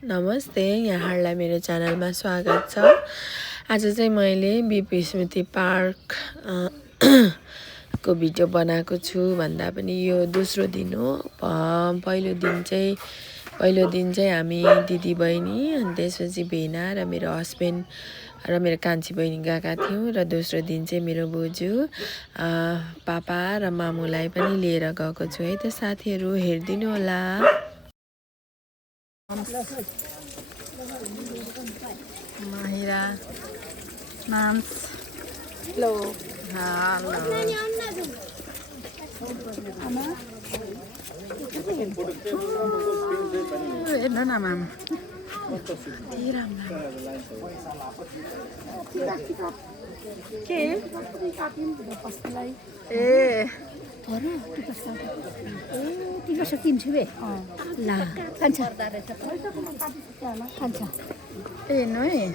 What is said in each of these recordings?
नमस्ते, यहाँहरूलाई मेरो च्यानलमा स्वागत छ। आज चाहिँ मैले बीपी स्मृति पार्क को भिडियो बनाएको छु भन्दा पनि यो दोस्रो दिन हो। पहिलो दिन चाहिँ हामी दिदी बहिनी अनि त्यसपछि भेना र मेरो हस्बेन्ड र मेरो कान्छी बहिनी गएका थियौँ र दोस्रो दिन चाहिँ मेरो बोजू पापा र मामुलाई पनि लिएर गएको छु है। त साथीहरू हेरिदिनु होला। Mahira, Nams, hello, hello. Hello, Namam. Tiram lah. Ke? तिम्रो सकिम छु बे ला खान्छ खान्छ ए नो है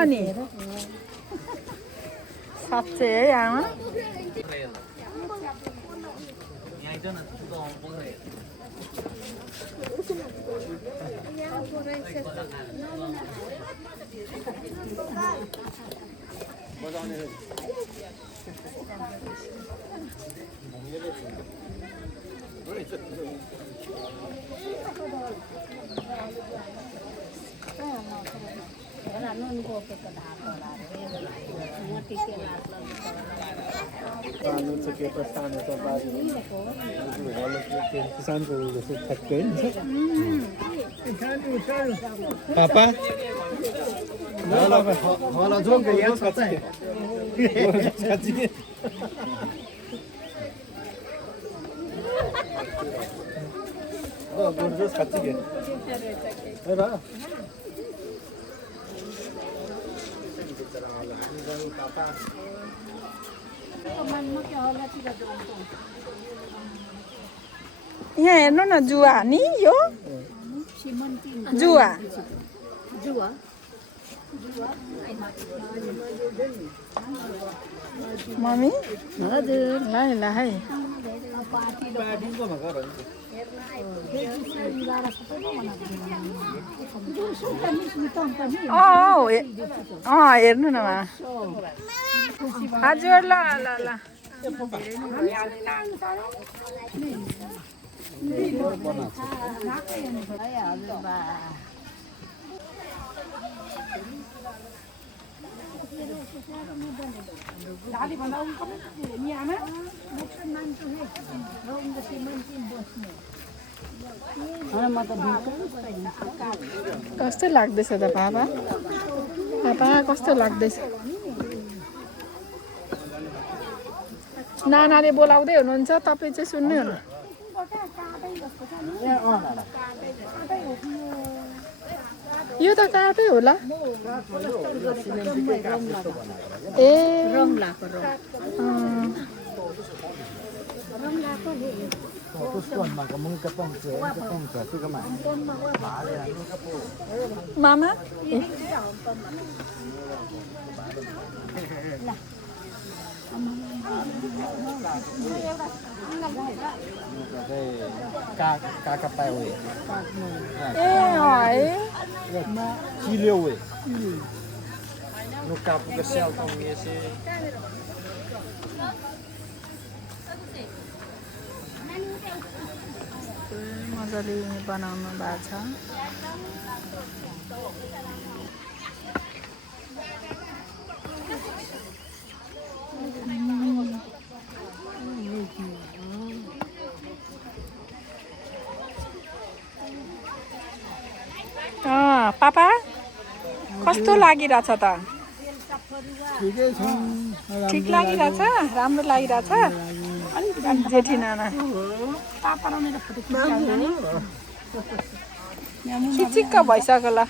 अनि साँच्चै है आमा Papa? Voilà, donc il y a un यहाँ हेर्नु न जुवा नि यो जुवा जुवा मम्मी हजुर ल ल है हेर्नु न हजुर ल ल ल कस्तो लाग्दैछ त पापा पापा कस्तो लाग्दैछ नानाले बोलाउँदै हुनुहुन्छ तपाईँ चाहिँ सुन्नु न यो त काठै होला ए मामा मजाले बनाउनु भएको छ पापा कस्तो लागिरहेछ त ठिक लागिरहेछ राम्रो लागिरहेछ जेठी नाना खिचिक्क भइसक्यो ल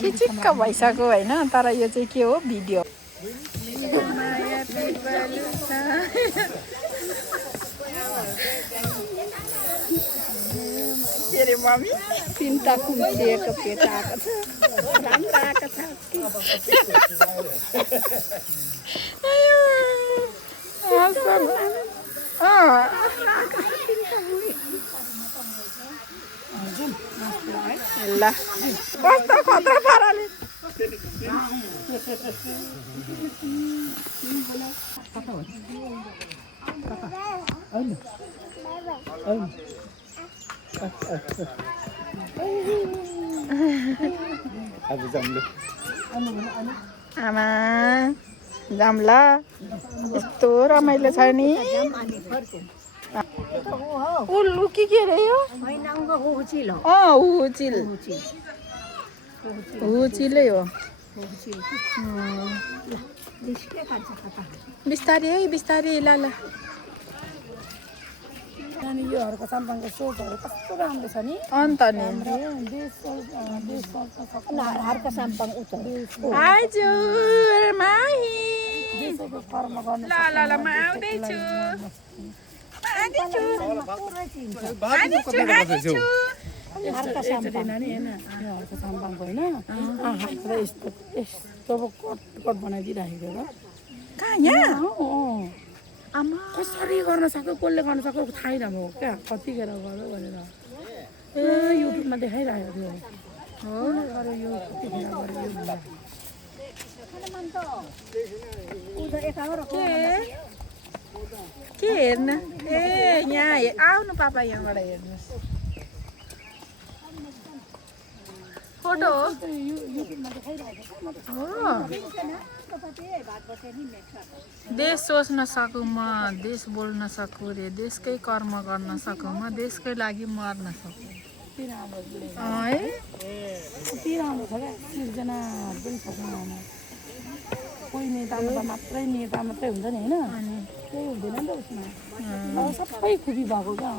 खिचिक्क भइसक्यो होइन तर यो चाहिँ के हो भिडियो अरे मम्मी तिनवटा कुम्चिएको पेट आएको छ राम्रो आएको छ ल कस्तो खतरा पाराले अब जम्लो आमा जाम्ला यस्तो रमाइलो छ नि उल्लु के अरे यो हुचिल हुचिलै हो बिस्तारै है बिस्तारै ल ल यो हर्का साम्पाङको सोपहरू कस्तो राम्रो छ नि अन्त नि हर्का साम्पाङ हजुर माही कर्म गर्नु ल ल ल म आउँदैछु हर्का साम्पाङ नानी हेर्न यो हर्का साम्पाङको होइन हातले यस्तो यस्तो कट बनाइदिइराखेको र कहाँ यहाँ आमा कसरी गर्न सक्यो कसले गर्न सक्यो थाहै नभएको क्या कतिखेर गर्यो भनेर ए युट्युबमा देखाइरहेको थियो हो यो कतिखेर गर्यो के हेर्न ए यहाँ आउनु पापा यहाँबाट हेर्नुहोस् फोटो हो देश सोच्न सकूँ म देश बोल्न सकूँ रे देशकै कर्म गर्न सकूँ म देशकै लागि मर्न सकूँ है कति राम्रो छ क्या सिर्जना पनि छ कोही नेतामा मात्रै नेता मात्रै हुन्छ नि होइन त्यही हुँदैन नि त उसमा अब सबै खुबी भएको क्या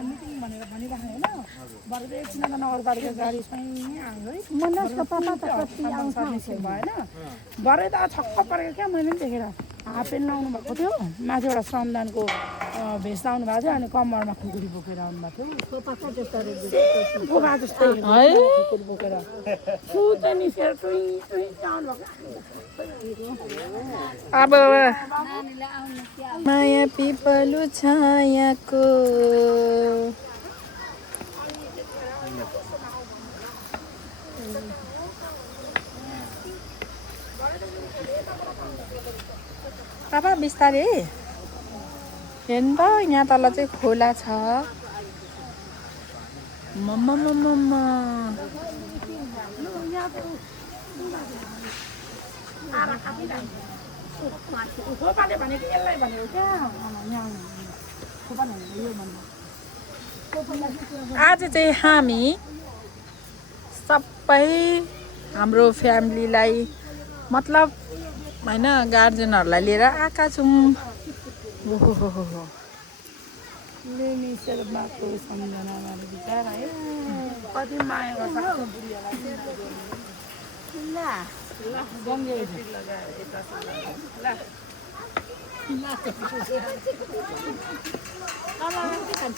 मिटिङ भनेर भनिराखेँ होइन भरे एकछिन त नगरपालिका गाडी स्वयं आयो है भएन भरे त छक्क परेको क्या मैले पनि देखेर हाफ पेन्ट लाउनु भएको थियो माथिबाट श्रमदानको भेस्ट लाउनु भएको थियो अनि कम्मरमा खुकुरी बोकेर आउनु भएको थियो बोका जस्तै खुकुरी बोकेर सुते निस्केर अब माया पिपलु छायाको पापा बिस्तारै हेर्नु त यहाँ तल चाहिँ खोला छ मम्मा आज चाहिँ हामी सबै हाम्रो फ्यामिलीलाई मतलब होइन गार्जेनहरूलाई लिएर आएका छौँ शर्माको सम्झनामा विचार है कति माया गर्छ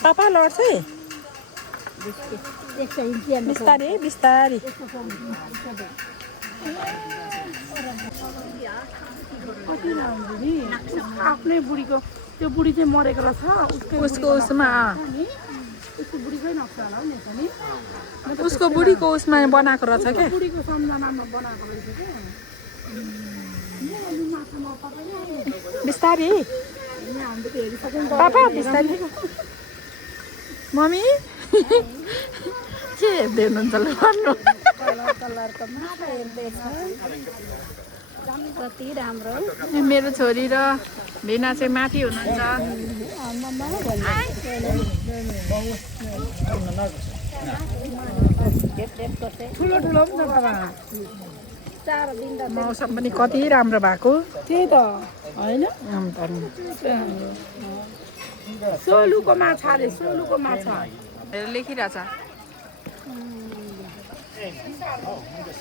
पापा लड्छ है बिस्तारै बिस्तारै कति राम्रो नि आफ्नै बुढीको त्यो बुढी चाहिँ मरेको रहेछ उसको उसमा उसको बुढीकै नक्सा होला नि उसको बुढीको उसमा बनाएको रहेछ क्या बुढीको सम्झनामा बनाएको रहेछ क्या बिस्तारै पापा बिस्तारै मम्मी के हेर्दै हुनुहुन्छ ल भन्नु कति राम्रो मेरो छोरी र भेना चाहिँ माथि हुनुहुन्छ ठुलो ठुलो पनि छ बाबा मौसम पनि कति राम्रो भएको त्यही त होइन सोलुको माछा अरे सोलुको माछा लेखिरहेछ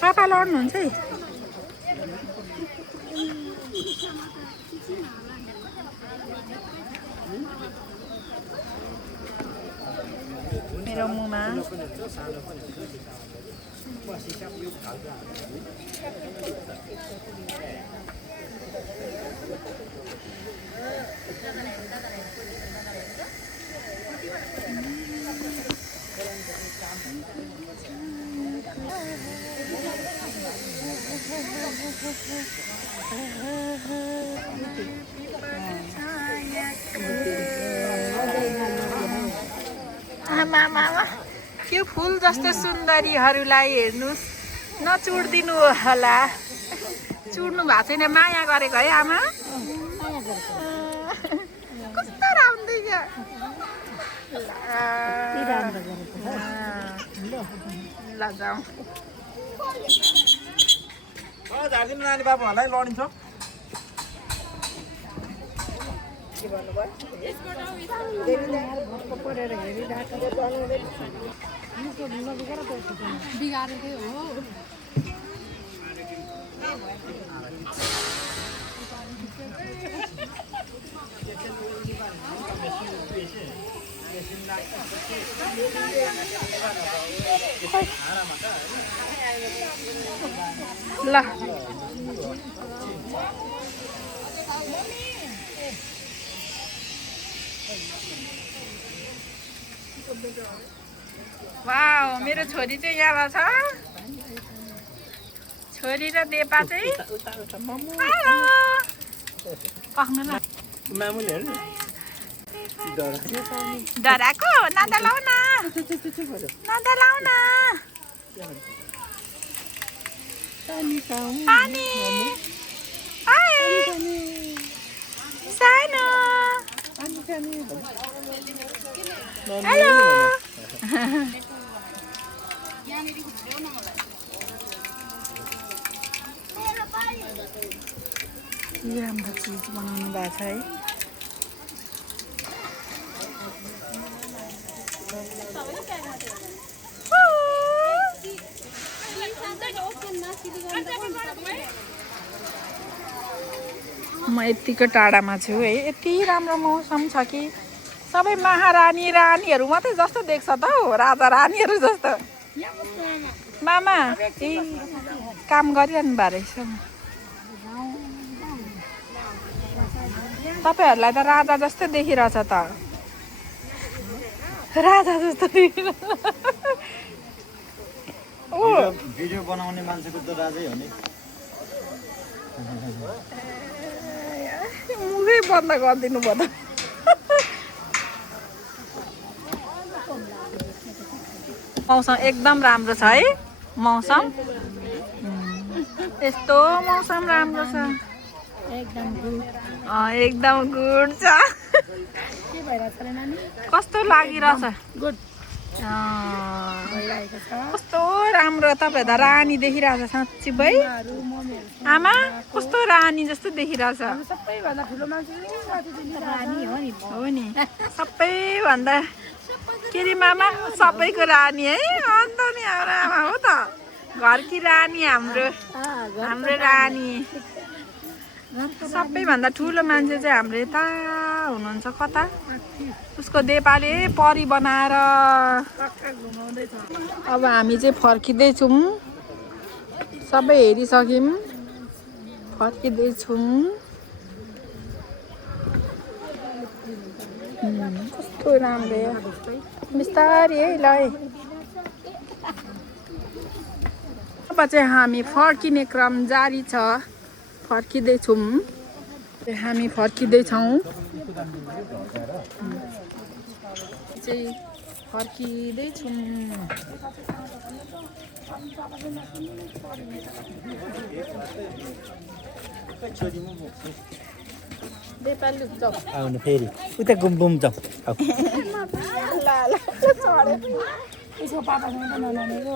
पापा लड्नुहुन्छ है मेरो मुमा आमा त्यो फुल जस्तो सुन्दरीहरूलाई हेर्नुहोस् नचुड्दिनु होला चुड्नु भएको छैन माया गरेको है आमा कस्तो राम्रो ल जाउँ झारिदिनु नानी बाबुहरूलाई लडिन्छ बिगारेकै हो ल वाउ मेरो छोरी चाहिँ यहाँ छ छोरी र देपा चाहिँ पाख्नु ल मामुलीहरू डराको नादा लाउ न नादा लाउ न पानी सानो हेलो के राम्रो चिज बनाउनु भएको छ है म यतिको टाढामा छु है यति राम्रो मौसम छ कि सबै महारानी रानीहरू मात्रै जस्तो देख्छ त हौ राजा रानीहरू जस्तो मामा काम गरिरहनु भएको रहेछ तपाईँहरूलाई त राजा जस्तो देखिरहेछ त राजा जस्तो भिडियो बनाउने मान्छेको त राजै हो नि मुखै बन्द गरिदिनु भयो त मौसम एकदम राम्रो छ है मौसम यस्तो मौसम राम्रो छ एकदम गुड छ कस्तो लागिरहेछ कस्तो राम्रो तपाईँ त रानी देखिरहेछ साँच्ची भाइ आमा कस्तो रानी जस्तो देखिरहेछ सबैभन्दा ठुलो मान्छे हो नि सबैभन्दा के अरे मामा सबैको रानी है अन्त नि हाम्रो आमा हो त घरकी रानी हाम्रो रानी सबैभन्दा ठुलो मान्छे चाहिँ हाम्रो यता हुनुहुन्छ कता उसको देपाले परी बनाएर अब हामी चाहिँ फर्किँदैछौँ सबै हेरिसक्यौँ फर्किँदैछौँ कस्तो राम्रो बिस्तारै है ल अब चाहिँ हामी फर्किने क्रम जारी छ फर्किँदैछौँ हामी फर्किँदैछौँ चाहिँ फर्किँदैछौँ नेपाली जाऊ आउनु फेरि उता गुम्बुम जाऊ ल ल उसको पापासँग त ननानेको